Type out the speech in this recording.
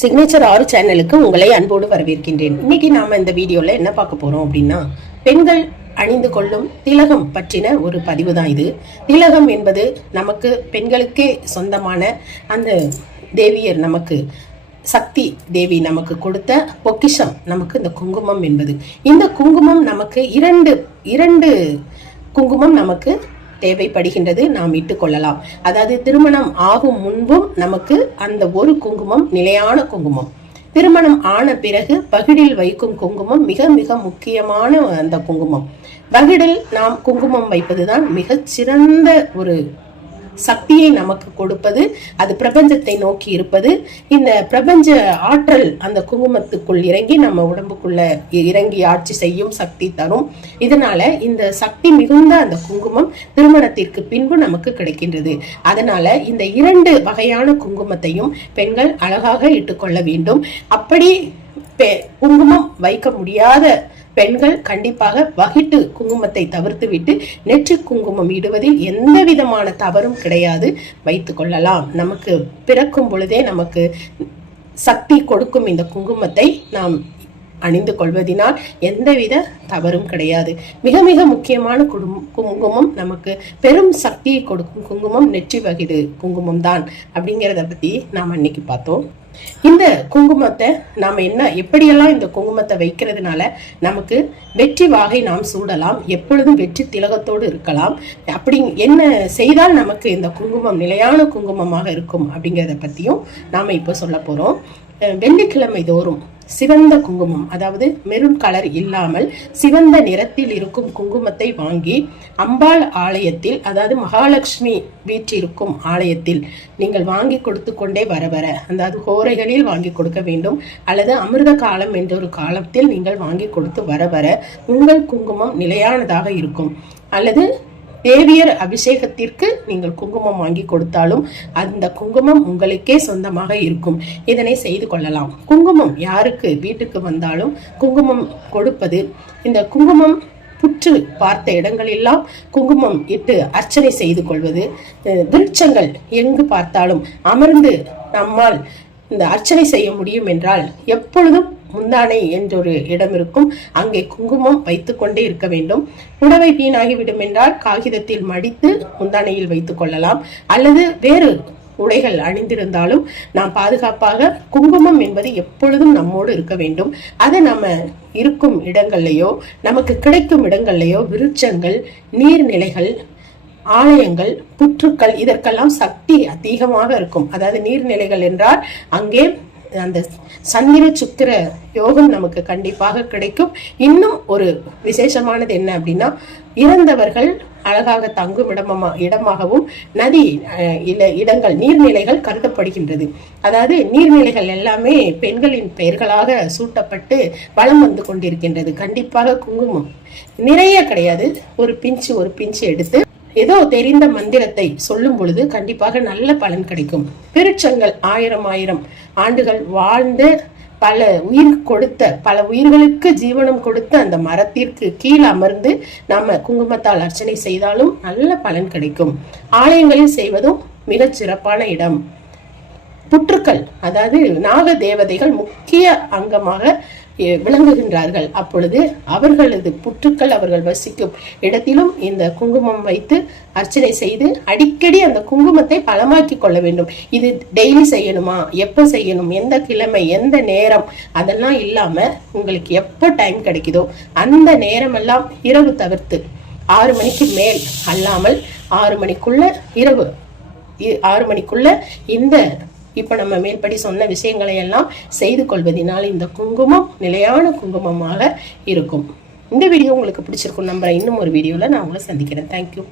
Signature 6 சேனலுக்கு உங்களை அன்போடு வரவேற்கின்றேன். இன்னைக்கு நாம இந்த வீடியோல என்ன பார்க்க போறோம் அப்படின்னா, பெண்கள் அணிந்து கொள்ளும் திலகம் பற்றின ஒரு பதிவு தான் இது. திலகம் என்பது நமக்கு பெண்களுக்கே சொந்தமான அந்த தேவியர், நமக்கு சக்தி தேவி நமக்கு கொடுத்த பொக்கிஷம் நமக்கு இந்த குங்குமம் என்பது. இந்த குங்குமம் நமக்கு இரண்டு குங்குமம் நமக்கு தேவைப்படுகின்றது, நாம் இட்டுக் கொள்ளலாம். அதாவது திருமணம் ஆகும் முன்பும் நமக்கு அந்த ஒரு குங்குமம் நிலையான குங்குமம், திருமணம் ஆன பிறகு பகிடில் வைக்கும் குங்குமம் மிக மிக முக்கியமான அந்த குங்குமம். பகிடில் நாம் குங்குமம் வைப்பதுதான் மிகச் சிறந்த ஒரு சக்தியை நமக்கு கொடுப்பது. அது பிரபஞ்சத்தை நோக்கி இருப்பது. இந்த பிரபஞ்ச ஆற்றல் அந்த குங்குமத்துக்குள் இறங்கி நம்ம உடம்புக்குள்ள இறங்கி ஆட்சி செய்யும் சக்தி தரும். இதனால இந்த சக்தி மிகுந்த அந்த குங்குமம் திருமணத்திற்கு பின்பு நமக்கு கிடைக்கின்றது. அதனால இந்த 2 வகையான குங்குமத்தையும் பெண்கள் அழகாக இட்டுக்கொள்ள வேண்டும். அப்படி குங்குமம் வைக்க முடியாத பெண்கள் கண்டிப்பாக வகிட்டு குங்குமத்தை தவிர்த்து விட்டு நெற்றி குங்குமம் இடுவதில் எந்த விதமான தவறும் கிடையாது, வைத்துக் கொள்ளலாம். நமக்கு பிறக்கும் பொழுதே நமக்கு சக்தி கொடுக்கும் இந்த குங்குமத்தை நாம் அணிந்து கொள்வதனால் எந்தவித தவறும் கிடையாது. மிக மிக முக்கியமான குங்குமம், நமக்கு பெரும் சக்தியை கொடுக்கும் குங்குமம் நெற்றி வகிடு குங்குமம் தான் அப்படிங்கிறத பத்தி நாம் அன்னைக்கு பார்த்தோம். இந்த குங்குமத்தை நாம எப்படியெல்லாம் இந்த குங்குமத்தை வைக்கிறதுனால நமக்கு வெற்றி வாகை நாம் சூடலாம், எப்பொழுதும் வெற்றி திலகத்தோடு இருக்கலாம், அப்படி என்ன செய்தால் நமக்கு இந்த குங்குமம் நிலையான குங்குமமாக இருக்கும் அப்படிங்கிறத பத்தியும் நாம இப்ப சொல்ல போறோம். வெள்ளிக்கிழமை தோறும் சிவந்த குங்குமம், அதாவது மெரூன் கலர் இல்லாமல் சிவந்த நிறத்தில் இருக்கும் குங்குமத்தை வாங்கி அம்பாள் ஆலயத்தில், அதாவது மகாலட்சுமி வீற்றிருக்கும் ஆலயத்தில் நீங்கள் வாங்கி கொடுத்து கொண்டே வர அதாவது ஹோரைகளில் வாங்கி கொடுக்க வேண்டும், அல்லது அமிர்த காலம் என்ற ஒரு காலத்தில் நீங்கள் வாங்கி கொடுத்து வர உங்கள் குங்குமம் நிலையானதாக இருக்கும். அல்லது தேவியர் அபிஷேகத்திற்கு நீங்கள் குங்குமம் வாங்கி கொடுத்தாலும் அந்த குங்குமம் உங்களுக்கே சொந்தமாக இருக்கும். இதனை செய்து கொள்ளலாம். குங்குமம் யாருக்கு வீட்டுக்கு வந்தாலும் குங்குமம் கொடுப்பது, இந்த குங்குமம் புற்று பார்த்த இடங்களெல்லாம் குங்குமம் இட்டு அர்ச்சனை செய்து கொள்வது, விருட்சங்கள் எங்கு பார்த்தாலும் அமர்ந்து நம்மால் இந்த அர்ச்சனை செய்ய முடியும் என்றால் எப்பொழுதும் முந்தானை என்றொரு இடம் இருக்கும், அங்கே குங்குமம் வைத்துக் கொண்டே இருக்க வேண்டும். புடவை வீணாகிவிடும் என்றால் காகிதத்தில் மடித்து முந்தானையில் வைத்துக் கொள்ளலாம். அல்லது வேறு உடைகள் அணிந்திருந்தாலும் நாம் பாதுகாப்பாக குங்குமம் என்பது எப்பொழுதும் நம்மோடு இருக்க வேண்டும். அதை நம்ம இருக்கும் இடங்கள்லயோ நமக்கு கிடைக்கும் இடங்கள்லயோ விருட்சங்கள், நீர்நிலைகள், ஆலயங்கள், புற்றுக்கள், இதற்கெல்லாம் சக்தி அதிகமாக இருக்கும். அதாவது நீர்நிலைகள் என்றால் அங்கே அந்த சந்திர சுக்கிர யோகம் நமக்கு கண்டிப்பாக கிடைக்கும். இன்னும் ஒரு விசேஷமானது என்ன அப்படின்னா, இறந்தவர்கள் அழகாக தங்கும் இடமாகவும் நதி இடங்கள், நீர்நிலைகள் கருதப்படுகின்றது. அதாவது நீர்நிலைகள் எல்லாமே பெண்களின் பெயர்களாக சூட்டப்பட்டு வலம் வந்து கொண்டிருக்கின்றது. கண்டிப்பாக குங்குமம் நிறைய கிடையாது, ஒரு பிஞ்சு எடுத்து ஏதோ தெரிந்த மந்திரத்தை சொல்லும் பொழுது கண்டிப்பாக நல்ல பலன் கிடைக்கும். விருட்சங்கள் 1000 ஆண்டுகள் வாழ்ந்து பல உயிர்களுக்கு ஜீவனம் கொடுத்த அந்த மரத்திற்கு கீழ் அமர்ந்து நாம குங்குமத்தால் அர்ச்சனை செய்தாலும் நல்ல பலன் கிடைக்கும். ஆலயங்களில் செய்வதும் மிகச் சிறப்பான இடம். புற்றுக்கள், அதாவது நாக தேவதைகள் முக்கிய அங்கமாக விளங்குகின்றார்கள். அப்பொழுது அவர்களது புற்றுக்கள் அவர்கள் வசிக்கும் இடத்திலும் இந்த குங்குமம் வைத்து அர்ச்சனை செய்து அடிக்கடி அந்த குங்குமத்தை பலமாக்கி கொள்ள வேண்டும். இது டெய்லி செய்யணுமா, எப்ப செய்யணும், எந்த கிழமை, எந்த நேரம், அதெல்லாம் இல்லாம உங்களுக்கு எப்ப டைம் கிடைக்குதோ அந்த நேரம் எல்லாம் இரவு தவிர்த்து 6 மணிக்கு மேல் அல்லாமல் 6 மணிக்குள்ள, இரவு 6 மணிக்குள்ள இந்த இப்ப நம்ம மேல்படி சொன்ன விஷயங்களை எல்லாம் செய்து கொள்வதனால் இந்த குங்குமம் நிலையான குங்குமமாக இருக்கும். இந்த வீடியோ உங்களுக்கு பிடிச்சிருக்கும் நம்புறேன். இன்னும் ஒரு வீடியோல நான் உங்களை சந்திக்கிறேன். தேங்க்யூ.